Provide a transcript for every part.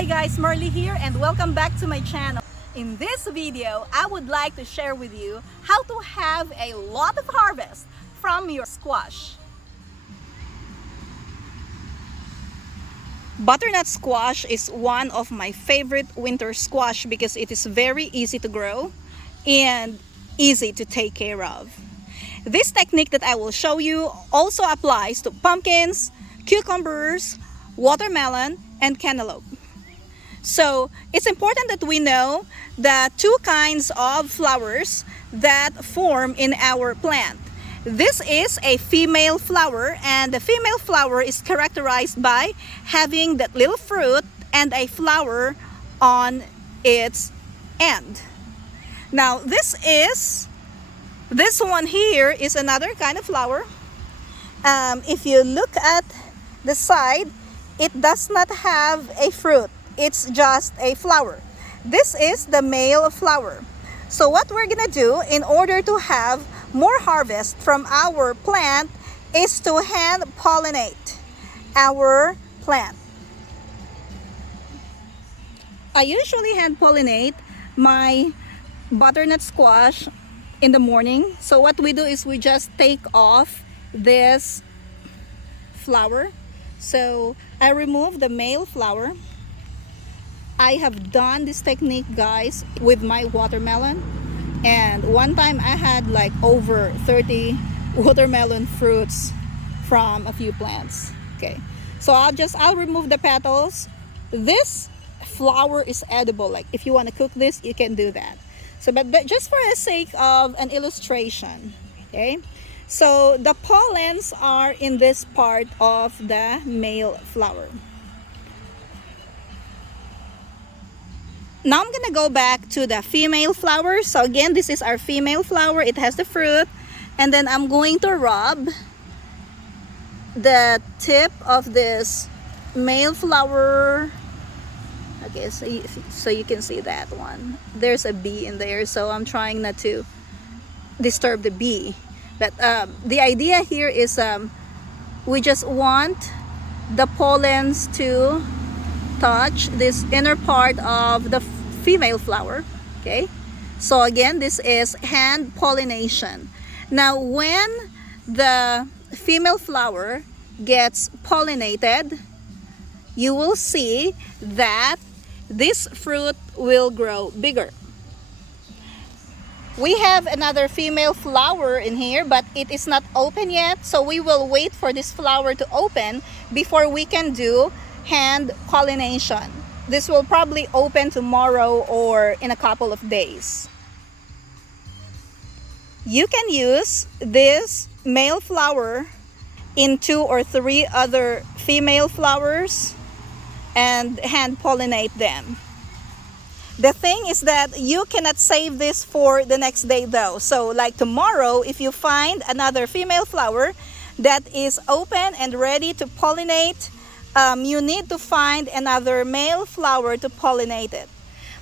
Hi guys, Marley here and welcome back to my channel. In this video, I would like to share with you how to have a lot of harvest from your squash. Butternut squash is one of my favorite winter squash because it is very easy to grow and easy to take care of. This technique that I will show you also applies to pumpkins, cucumbers, watermelon, and cantaloupe. So it's important that we know the two kinds of flowers that form in our plant. This is a female flower, and the female flower is characterized by having that little fruit and a flower on its end. Now this one here is another kind of flower. If you look at the side, it does not have a fruit. It's just a flower. This is the male flower. So what we're gonna do in order to have more harvest from our plant is to hand pollinate our plant. I usually hand pollinate my butternut squash in the morning. So what we do is we just take off this flower. So I remove the male flower. I have done this technique, guys, with my watermelon, and one time I had like over 30 watermelon fruits from a few plants. Okay, so I'll remove the petals. This flower is edible. Like if you want to cook this, you can do that. So but just for the sake of an illustration, okay, so the pollens are in this part of the male flower. Now I'm gonna go back to the female flower. So again, this is our female flower. It has the fruit, and then I'm going to rub the tip of this male flower. Okay, so you can see that one. There's a bee in there, so I'm trying not to disturb the bee. But the idea here is we just want the pollens to touch this inner part of the female flower. Okay, so again, this is hand pollination. Now when the female flower gets pollinated, you will see that this fruit will grow bigger. We have another female flower in here, but it is not open yet, so we will wait for this flower to open before we can do hand pollination. This will probably open tomorrow or in a couple of days. You can use this male flower in 2 or 3 other female flowers and hand pollinate them. The thing is that you cannot save this for the next day though. So like tomorrow, if you find another female flower that is open and ready to pollinate, you need to find another male flower to pollinate it.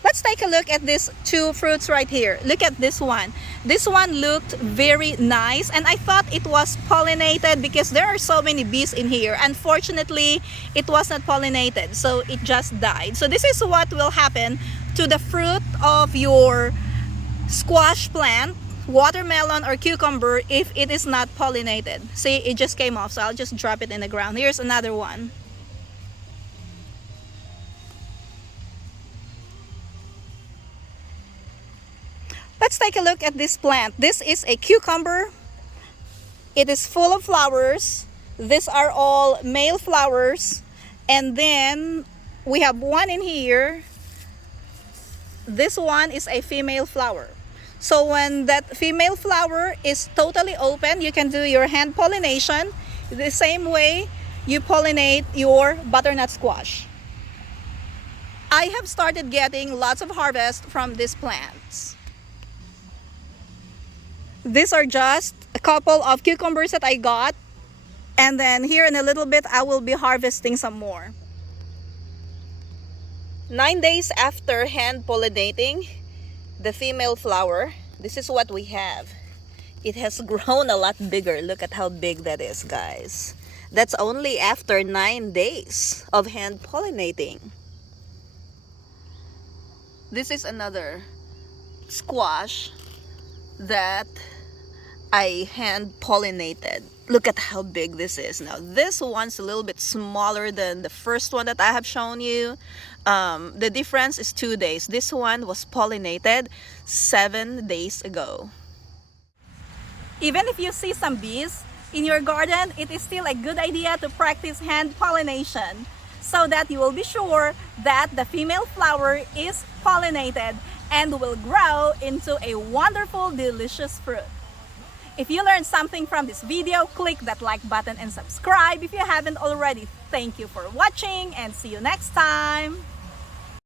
Let's take a look at these 2 fruits right here. Look at this one. This one looked very nice, and I thought it was pollinated because there are so many bees in here. Unfortunately, it was not pollinated, so it just died. So this is what will happen to the fruit of your squash plant, watermelon or cucumber, if it is not pollinated. See, it just came off, so I'll just drop it in the ground. Here's another one. Let's take a look at this plant. This is a cucumber. It is full of flowers. These are all male flowers. And then we have one in here. This one is a female flower. So when that female flower is totally open, you can do your hand pollination the same way you pollinate your butternut squash. I have started getting lots of harvest from these plants. These are just a couple of cucumbers that I got, and then here in a little bit I will be harvesting some more. 9 days after hand pollinating the female flower, this is what we have. It has grown a lot bigger. Look at how big that is, guys. That's only after 9 days of hand pollinating. This is another squash that I hand pollinated. Look at how big this is. Now this one's a little bit smaller than the first one that I have shown you. The difference is 2 days. This one was pollinated 7 days ago. Even if you see some bees in your garden, it is still a good idea to practice hand pollination so that you will be sure that the female flower is pollinated and will grow into a wonderful, delicious fruit. If you learned something from this video, click that like button and subscribe if you haven't already. Thank you for watching and see you next time!